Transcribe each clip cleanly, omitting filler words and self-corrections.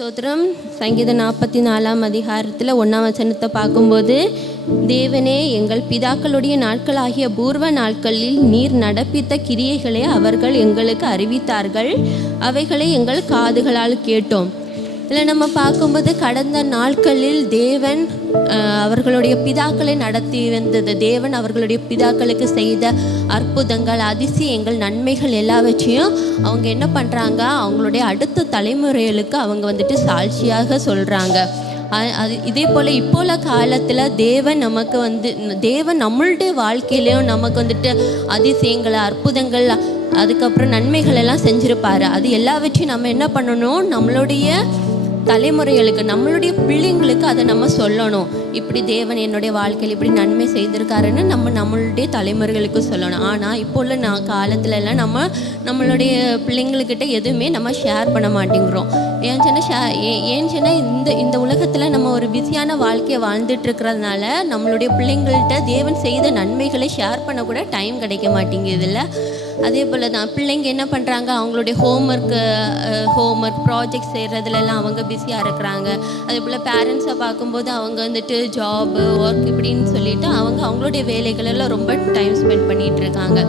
சோத்திரம். சங்கீதம் 44 அதிகாரத்தில் 1ஆம் வசனத்தை பார்க்கும்போது, தேவனே, எங்கள் பிதாக்களுடைய நாட்களாகிய பூர்வ நாட்களில் நீர் நடப்பித்த கிரியைகளை அவர்கள் எங்களுக்கு அறிவித்தார்கள், அவைகளை எங்கள் காதுகளால் கேட்டோம். இதில் நம்ம பார்க்கும்போது கடந்த நாட்களில் தேவன் அவர்களுடைய பிதாக்களை நடத்தி வந்தது, தேவன் அவர்களுடைய பிதாக்களுக்கு செய்த அற்புதங்கள், அதிசயங்கள், நன்மைகள் எல்லாவற்றையும் அவங்க என்ன பண்ணுறாங்க, அவங்களுடைய அடுத்த தலைமுறைகளுக்கு அவங்க வந்துட்டு சாட்சியாக சொல்கிறாங்க. அது இதே போல் இப்போல காலத்தில் தேவன் நமக்கு தேவன் நம்மளுடைய வாழ்க்கையிலையும் நமக்கு வந்துட்டு அதிசயங்கள், அற்புதங்கள், அதுக்கப்புறம் நன்மைகள் எல்லாம் செஞ்சுருப்பாரு. அது எல்லாவற்றையும் நம்ம என்ன பண்ணணும், நம்மளுடைய தலைமுறைகளுக்கு, நம்மளுடைய பிள்ளைங்களுக்கு அதை நம்ம சொல்லணும். இப்படி தேவன் என்னுடைய வாழ்க்கையில் இப்படி நன்மை செய்திருக்காருன்னு நம்மளுடைய தலைமுறைகளுக்கு சொல்லணும். ஆனால் இப்போ உள்ள காலத்துல எல்லாம் நம்மளுடைய பிள்ளைங்கக்கிட்ட எதுவுமே நம்ம ஷேர் பண்ண மாட்டேங்கிறோம். ஏன்னு சொன்னால் இந்த உலகத்தில் நம்ம ஒரு பிஸியான வாழ்க்கையை வாழ்ந்துட்டு இருக்கிறதுனால நம்மளுடைய பிள்ளைங்கள்ட்ட தேவன் செய்த நன்மைகளை ஷேர் பண்ண கூட டைம் கிடைக்க மாட்டேங்குது இல்லை. அதே போல் தான் பிள்ளைங்க என்ன பண்ணுறாங்க, அவங்களுடைய ஹோம்ஒர்க் ப்ராஜெக்ட் செய்கிறதுலலாம் அவங்க பிஸியாக இருக்கிறாங்க. அதே போல் பேரண்ட்ஸை பார்க்கும்போது அவங்க வந்துட்டு ஜாபு, ஒர்க் இப்படின்னு சொல்லிட்டு அவங்களுடைய வேலைகளெல்லாம் ரொம்ப டைம் ஸ்பெண்ட் பண்ணிகிட்டு இருக்காங்க.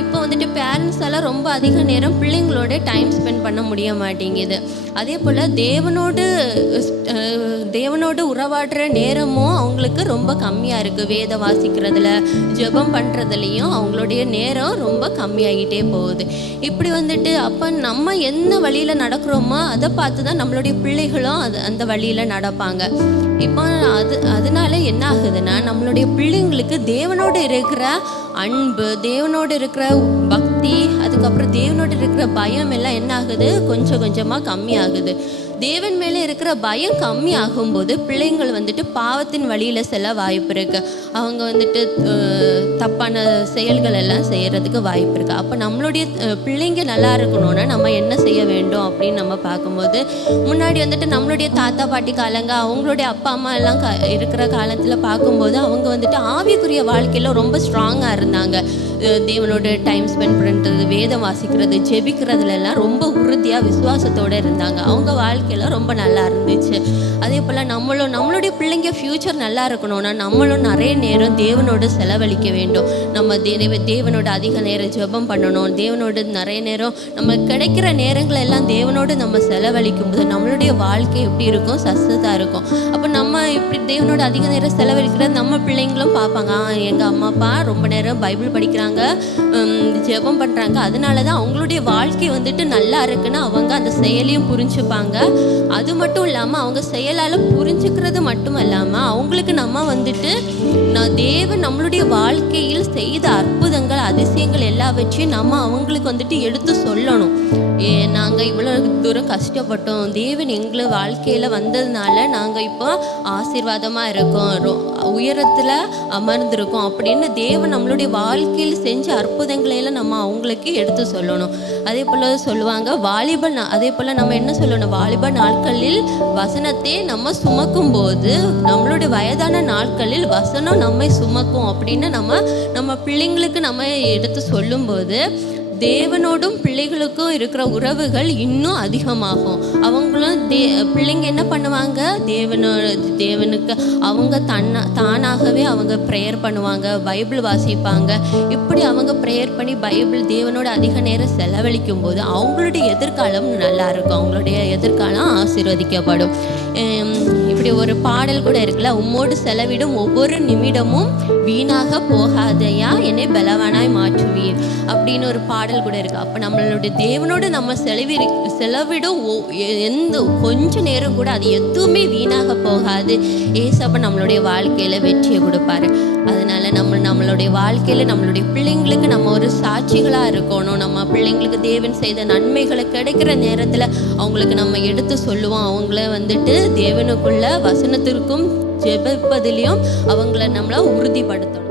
இப்போ வந்துட்டு பேரண்ட்ஸால் ரொம்ப அதிக நேரம் பிள்ளைங்களோட டைம் ஸ்பெண்ட் பண்ண முடிய மாட்டேங்குது. அதே போல் தேவனோடு உறவாடுற நேரமும் அவங்களுக்கு ரொம்ப கம்மியாக இருக்குது. வேத வாசிக்கிறதுல, ஜெபம் பண்ணுறதுலையும் அவங்களுடைய நேரம் ரொம்ப கம்மியாகிட்டே போகுது. இப்படி வந்துட்டு அப்போ நம்ம எந்த வழியில் நடக்கிறோமோ அதை பார்த்து தான் நம்மளுடைய பிள்ளைகளும் அந்த வழியில் நடப்பாங்க. இப்போ அதனால என்ன ஆகுதுன்னா, நம்மளுடைய பிள்ளைங்களுக்கு தேவனோடு இருக்கிற அன்பு, தேவனோடு இருக்கிற பக்தி, அதுக்கப்புறம் தேவனோடு இருக்கிற பயம் எல்லாம் என்ன ஆகுது, கொஞ்சம் கொஞ்சமாக கம்மியாகுது. தேவன் மேலே இருக்கிற பயம் கம்மி ஆகும்போது பிள்ளைங்கள் வந்துட்டு பாவத்தின் வழியில் செல்ல வாய்ப்பு இருக்குது. அவங்க வந்துட்டு தப்பான செயல்கள் எல்லாம் செய்கிறதுக்கு வாய்ப்பு இருக்குது. அப்போ நம்மளுடைய பிள்ளைங்க நல்லா இருக்கணும்னா நம்ம என்ன செய்ய வேண்டும் அப்படின்னு நம்ம பார்க்கும்போது, முன்னாடி வந்துட்டு நம்மளுடைய தாத்தா பாட்டி காலங்க, அவங்களுடைய அப்பா அம்மா எல்லாம் இருக்கிற காலத்தில் பார்க்கும்போது அவங்க வந்துட்டு ஆவிக்குரிய வாழ்க்கையில் ரொம்ப ஸ்ட்ராங்காக இருந்தாங்க. தேவனோட டைம் ஸ்பெண்ட் பண்ணுறது, வேதம் வாசிக்கிறது, ஜெபிக்கிறதுலாம் ரொம்ப உறுதியாக விசுவாசத்தோடு இருந்தாங்க. அவங்க வாழ்க்கையில் ரொம்ப நல்லா இருந்துச்சு. அதே போல் நம்மளுடைய பிள்ளைங்க ஃப்யூச்சர் நல்லா இருக்கணும்னா நம்மளும் நிறைய நேரம் தேவனோடு செலவழிக்க வேண்டும். நம்ம தேவனோட அதிக நேரம் ஜெபம் பண்ணணும். தேவனோடு நிறைய நேரம் நம்ம கிடைக்கிற நேரங்கள் எல்லாம் தேவனோடு நம்ம செலவழிக்கும் போது நம்மளுடைய வாழ்க்கை எப்படி இருக்கும், சஸ்தா இருக்கும். அப்போ நம்ம இப்படி தேவனோட அதிக நேரம் செலவழிக்கிற நம்ம பிள்ளைங்களும் பார்ப்பாங்க, எங்கள் அம்மா அப்பா ரொம்ப நேரம் பைபிள் படிக்கிறாங்க, ஜெபம் பண்ணுறாங்க, அதனால தான் அவங்களுடைய வாழ்க்கை வந்துட்டு நல்லா இருக்குன்னு அவங்க அந்த செயலையும் புரிஞ்சுப்பாங்க. அது மட்டும் இல்லாமல் அவங்க செயலால் புரிஞ்சுக்கிறது மட்டும் இல்லாமல் அவங்களுக்கு நம்ம வந்துட்டு தேவன் நம்மளுடைய வாழ்க்கையில் செய்த அற்புதங்கள், அதிசயங்கள் எல்லாவற்றையும் நம்ம அவங்களுக்கு வந்துட்டு எடுத்து சொல்லணும். நாங்கள் இவ்வளோ தூரம் கஷ்டப்பட்டோம், தேவன் எங்களை வாழ்க்கையில் வந்ததுனால நாங்கள் இப்போ ஆசீர்வாதமாக இருக்கோம், உயரத்தில் அமர்ந்திருக்கோம் அப்படின்னு தேவன் நம்மளுடைய வாழ்க்கையில் செஞ்ச அற்புதங்களையெல்லாம் நம்ம அவங்களுக்கு எடுத்து சொல்லணும். அதே போல் சொல்லுவாங்க அதே போல் நம்ம என்ன சொல்லணும், வாலிப நாட்களில் வசனத்தை நம்ம சுமக்கும் போது நம்மளுடைய வயதான நாட்களில் வசனம் நம்மை சுமக்கும் அப்படின்னு நம்ம பிள்ளைங்களுக்கு நம்ம எடுத்து சொல்லும்போது தேவனோடும் பிள்ளைகளுக்கும் இருக்கிற உறவுகள் இன்னும் அதிகமாகும். அவங்களும் பிள்ளைங்க என்ன பண்ணுவாங்க, தேவனுக்கு அவங்க தானாகவே அவங்க ப்ரேயர் பண்ணுவாங்க, பைபிள் வாசிப்பாங்க. இப்படி அவங்க ப்ரேயர் பண்ணி தேவனோட அதிக நேரம் செலவழிக்கும் போது அவங்களுடைய எதிர்காலம் நல்லா இருக்கும், அவங்களுடைய எதிர்காலம் ஆசீர்வதிக்கப்படும். இப்படி ஒரு பாடல் கூட இருக்குல்ல, உம்மோடு செலவிடும் ஒவ்வொரு நிமிடமும் வீணாக போகாதையா, என்னை பலவானாய் மாற்றுவீர் அப்படின்னு ஒரு பாடல் கூட இருக்கு. அப்போ நம்மளுடைய தேவனோடு நம்ம செலவிடும் எந்த கொஞ்ச நேரம் கூட அது எதுவுமே வீணாக போகாது. ஏசப்பா நம்மளுடைய வாழ்க்கையில் வெற்றியை கொடுப்பாரு. அதனால நம்மளுடைய வாழ்க்கையில் நம்மளுடைய பிள்ளைங்களுக்கு நம்ம ஒரு சாட்சிகளாக இருக்கணும். நம்ம பிள்ளைங்களுக்கு தேவன் செய்த நன்மைகளை கிடைக்கிற நேரத்தில் அவங்களுக்கு நம்ம எடுத்து சொல்லுவோம். அவங்கள வந்துட்டு தேவனுக்குள்ள வசனத்திற்கும் ஜெபிப்பதிலையும் அவங்கள நம்மளை உறுதிப்படுத்தணும்.